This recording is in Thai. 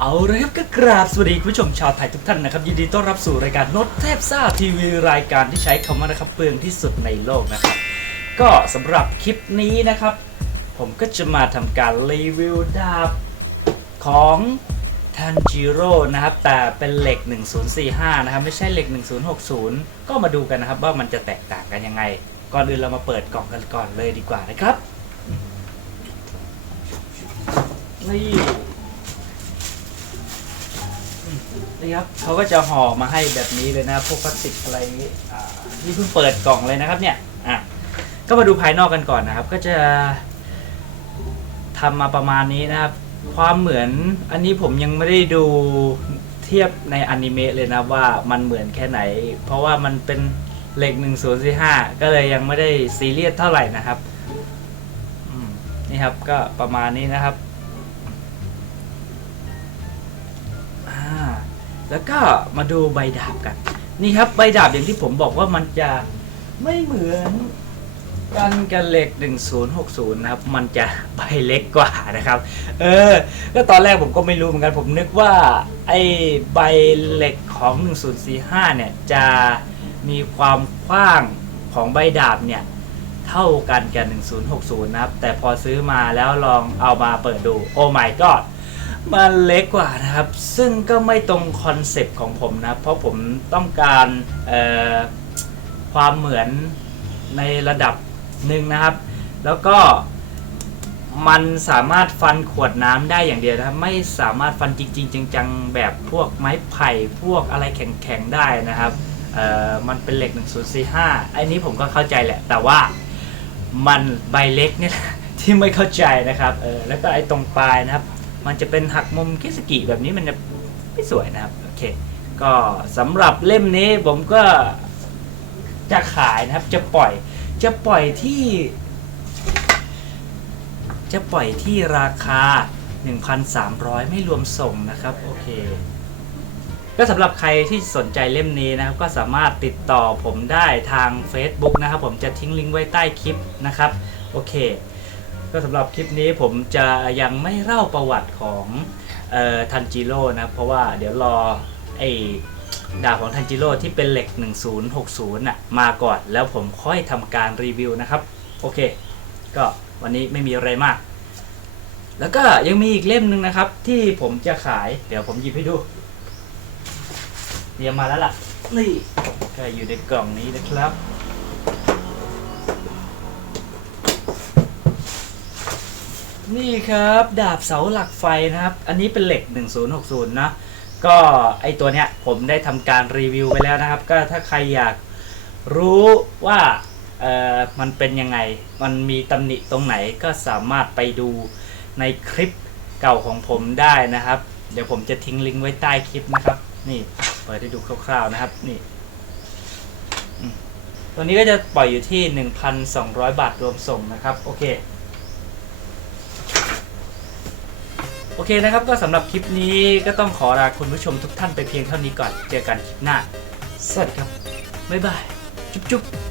เอาเลยครับก็กราบสวัสดีคุณผู้ชมชาวไทยทุกท่านนะครับ ยินดีต้อนรับสู่รายการโนตเทพซ่าทีวีรายการที่ใช้คำว่านะครับเปลืองที่สุดในโลกนะครับ ก็สำหรับคลิปนี้นะครับ ผมก็จะมาทำการรีวิวดาบของทันจิโร่นะครับ แต่เป็นเหล็ก 1045 นะครับ ไม่ใช่เหล็ก 1060 ก็มาดูกันนะครับว่ามันจะแตกต่างกันยังไง ก่อนอื่นเรามาเปิดกล่องกันก่อนเลยดีกว่านะครับนี่ นี่ครับเขาก็จะห่อมาให้แบบนี้เลยนะพวกพลาสติกอะไรอย่างนี้อ่านี่เพิ่งเปิดกล่องเลยนะครับเนี่ยอะก็มาดูภายนอกกันก่อนนะครับ ก็จะทำมาประมาณนี้นะครับ ความเหมือนอันนี้ผมยังไม่ได้ดูเทียบในอนิเมะเลยนะว่ามันเหมือนแค่ไหน เพราะว่ามันเป็นเหล็ก1045 ก็เลยยังไม่ได้ซีเรียสเท่าไหร่นะครับนี่ครับก็ประมาณนี้นะครับ แล้วก็มาดูใบดาบกัน นี่ครับใบดาบอย่างที่ผมบอกว่ามันจะไม่เหมือนกันกับเหล็ก 1060 นะครับ มันจะใบเล็กกว่านะครับ เออ ก็ตอนแรกผมก็ไม่รู้เหมือนกัน ผมนึกว่าไอ้ใบเหล็กของ 1045 เนี่ย จะมีความกว้างของใบดาบเนี่ย เท่ากันกับ 1060 นะครับ แต่พอซื้อมาแล้วลองเอามาเปิดดู โอ้ my god มันเล็กกว่านะครับ ซึ่งก็ไม่ตรงคอนเซปต์ของผมนะ เพราะผมต้องการความเหมือนในระดับหนึ่งนะครับ แล้วก็มันสามารถฟันขวดน้ำได้อย่างเดียวนะครับไม่สามารถฟันจริง ๆ จังๆ แบบพวกไม้ไผ่พวกอะไรแข็งๆได้นะครับเอ่อมันเป็นเหล็ก 1045อ้นี้ผมก็เข้าใจแหละ แต่ว่ามันใบเล็กนี่ยที่ไม่เข้าใจนะครับเออแล้วก็ไอ้ตรงปลายนะครับ มันจะเป็นหักมุมคิสกิแบบนี้มันจะไม่สวยนะครับโอเคก็สำหรับเล่มนี้ผมก็จะขายนะครับจะปล่อยจะปล่อยที่ จะปล่อยที่ราคา 1,300 ไม่รวมส่งนะครับโอเคก็สำหรับใครที่สนใจเล่มนี้นะครับ ก็สามารถติดต่อผมได้ทาง Facebook นะครับ ผมจะทิ้งลิงก์ไว้ใต้คลิปนะครับ โอเค ก็สำหรับคลิปนี้ผมจะยังไม่เล่าประวัติของทันจิโร่นะเพราะว่าเดี๋ยวรอไอ้ดาบของทันจิโร่ที่เป็นเหล็ก 1060น่ะมาก่อนแล้วผมค่อยทำการรีวิวนะครับ โอเค ก็วันนี้ไม่มีอะไรมาก แล้วก็ยังมีอีกเล่มหนึ่งนะครับ ที่ผมจะขายเดี๋ยวผมหยิบให้ดูเตรียมมาแล้วล่ะนี่ก็อยู่ในกล่องนี้นะครับ นี่ครับดาบเสาหลักไฟนะครับ อันนี้เป็นเหล็ก 1060 นะ ก็ไอตัวเนี้ยผมได้ทำการรีวิวไปแล้วนะครับ ก็ถ้าใครอยากรู้ว่าเออมันเป็นยังไง มันมีตำหนิตรงไหนก็สามารถไปดูในคลิปเก่าของผมได้นะครับ เดี๋ยวผมจะทิ้งลิงก์ไว้ใต้คลิปนะครับ นี่เปิดให้ดูคร่าวๆนะครับนี่ตัวนี้ก็จะปล่อยอยู่ที่ 1,200 บาทรวมส่งนะครับ โอเค โอ เคนะครับก็สำหรับคลิปนี้ก็ต้องขอลาคุณผู้ชมทุกท่านไปเพียงเท่านี้ก่อน เจอกันคลิปหน้า สวัสดีครับ บ๊ายบาย จุ๊บจุ๊บ